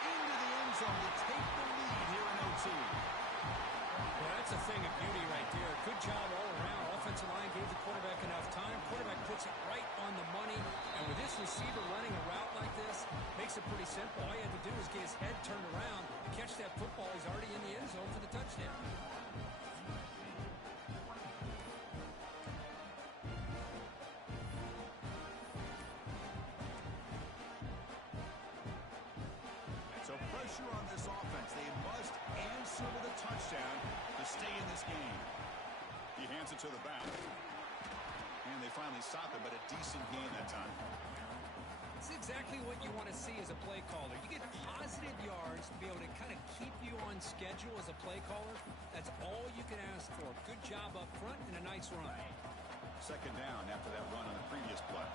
Into the end zone to take the lead here in OT. Well, that's a thing of beauty right there. Good job all around. Offensive line gave the quarterback enough time. Quarterback puts it right on the money. And with this receiver running a route like this, makes it pretty simple. All you have to do is get his head turned around, catch that football. He's already in the end zone for the touchdown. So pressure on this offense. They must answer with a touchdown to stay in this game. He hands it to the back. And they finally stop it, but a decent gain that time. It's exactly what you want to see as a play caller. You get positive yards to be able to kind of keep you on schedule as a play caller. That's all you can ask for. Good job up front and a nice run. 2nd down after that run on the previous play.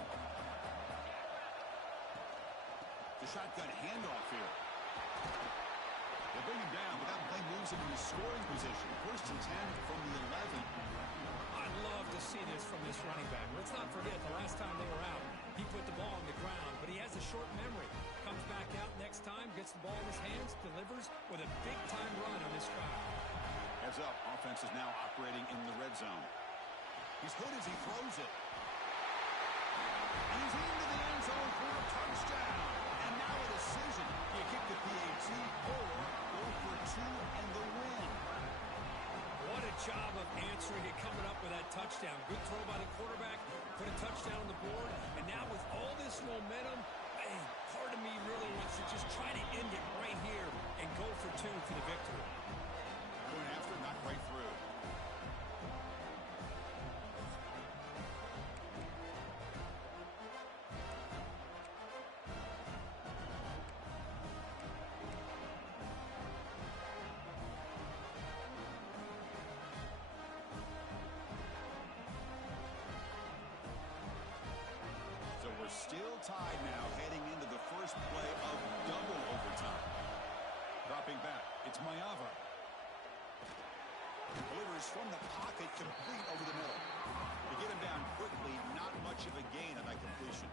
The shotgun handoff here. They bring him down, but that play moves him into scoring position. 1st and 10 from the 11. I'd love to see this from this running back. Let's not forget the last time they were out, he put the ball on the ground, but he has a short memory. Comes back out next time, gets the ball in his hands, delivers with a big-time run on this drive. Heads up, offense is now operating in the red zone. He's hit as he throws it. And he's into the end zone for a touchdown. And now a decision. You kick the PAT or go for 2 and the win. What a job of answering it, coming up with that touchdown. Good throw by the quarterback, put a touchdown on the board, and now with all this momentum, man, part of me really wants to just try to end it right here and go for 2 for the victory. Going after, not quite through. Still tied now, heading into the first play of double overtime. Dropping back, it's Mayava. Delivers from the pocket, complete over the middle. To get him down quickly, not much of a gain on that completion.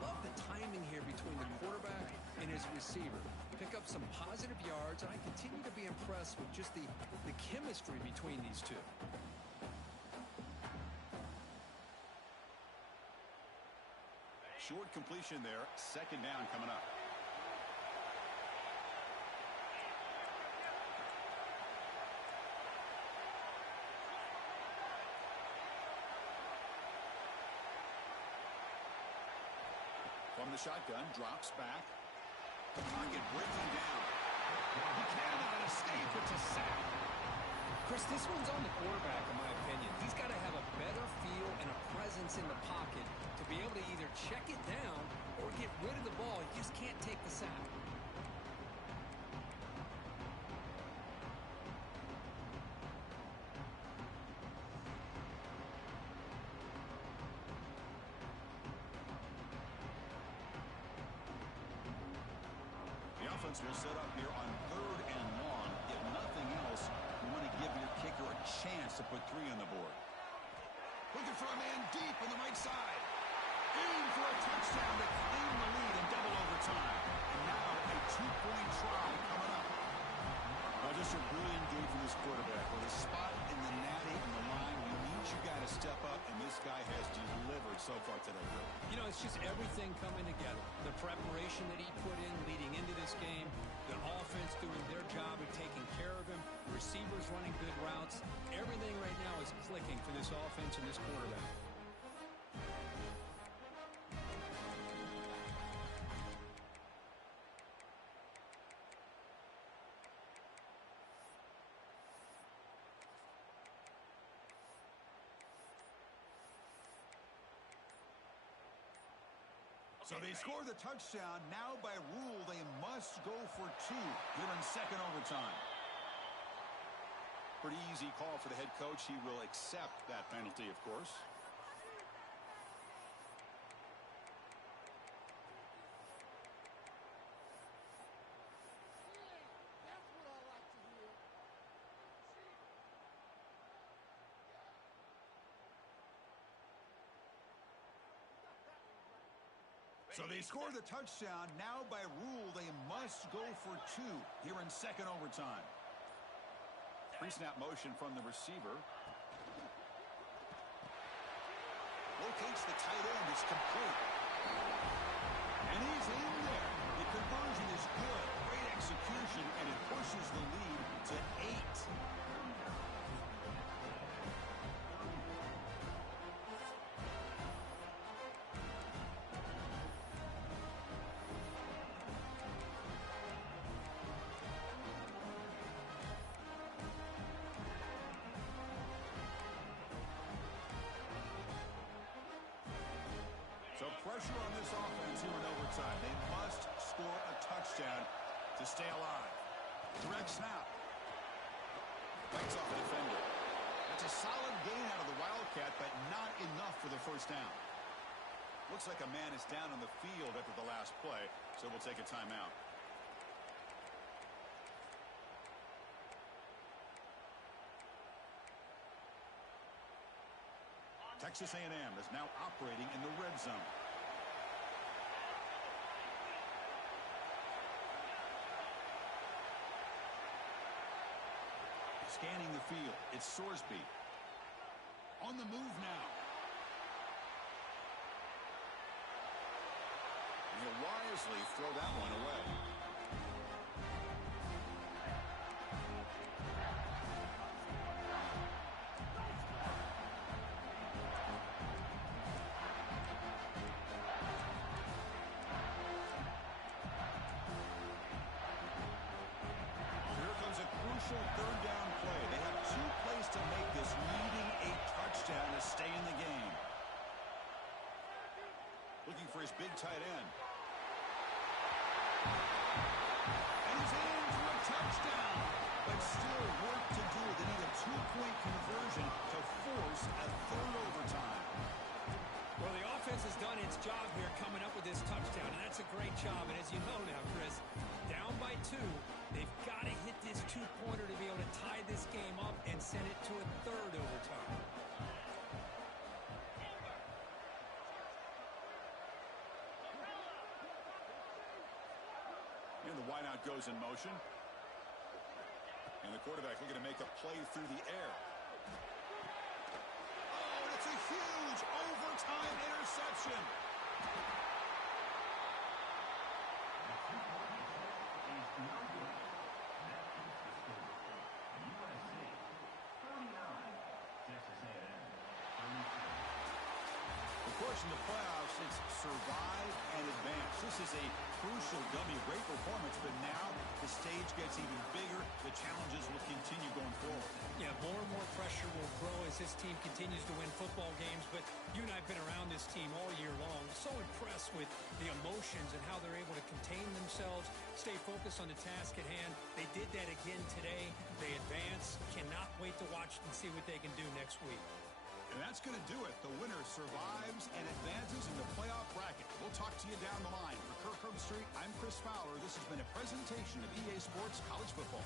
Love the timing here between the quarterback and his receiver. Pick up some positive yards, and I continue to be impressed with just the chemistry between these two. Short completion there. 2nd down coming up. From the shotgun, drops back. Pocket breaking down. He cannot escape. It's a sack. Chris, this one's on the quarterback, in my opinion. He's got to have a better feel and a presence in the pocket to be able to either check it down or get rid of the ball. He just can't take the sack. Will set up here on 3rd and long. If nothing else, you want to give your kicker a chance to put 3 on the board. Looking for a man deep on the right side. Aim for a touchdown to claim the lead in double overtime. And now a 2-point try coming up. Just a brilliant game from this quarterback. With a spot in the natty on the line, you need your guy to step up, and this guy has delivered so far today. You know, it's just everything coming together. The preparation that he put in leading into this game, the offense doing their job of taking care of him, receivers running good routes. Everything right now is clicking for this offense and this quarterback. So they score the touchdown. Now by rule, they must go for 2 here in second overtime. Pretty easy call for the head coach. He will accept that penalty, of course. So they score the touchdown. Now by rule, they must go for 2 here in second overtime. Pre-snap motion from the receiver. Locates the tight end. It's complete. And he's in there. The conversion is good. Great execution, and it pushes the lead to 8. So pressure on this offense here in overtime. They must score a touchdown to stay alive. Direct snap. Bites off the defender. That's a solid gain out of the Wildcat, but not enough for the first down. Looks like a man is down on the field after the last play, so we'll take a timeout. Texas A&M is now operating in the red zone. Scanning the field, it's Sorsby. On the move now. And he'll wisely throw that one away. Third down play. They have 2 plays to make this, needing a touchdown to stay in the game. Looking for his big tight end. And he's in for a touchdown. But still work to do. They need a 2-point conversion to force a 3rd overtime. Well, the offense has done its job here coming up with this touchdown, and that's a great job. And as you know now, Chris, down by 2, they've got to hit this 2-pointer to be able to tie this game up and send it to a 3rd overtime. And the wideout goes in motion. And the quarterback looking to make a play through the air. Oh, and it's a huge overtime interception. The push in the playoffs, it's survive and advance. This is a crucial W. Great performance, but now the stage gets even bigger. The challenges will continue going forward. Yeah, more and more pressure will grow as this team continues to win football games, but you and I have been around this team all year long. So impressed with the emotions and how they're able to contain themselves, stay focused on the task at hand. They did that again today. They advance. Cannot wait to watch and see what they can do next week. And that's going to do it. The winner survives and advances in the playoff bracket. We'll talk to you down the line. For Kirk Herbstreit, I'm Chris Fowler. This has been a presentation of EA Sports College Football.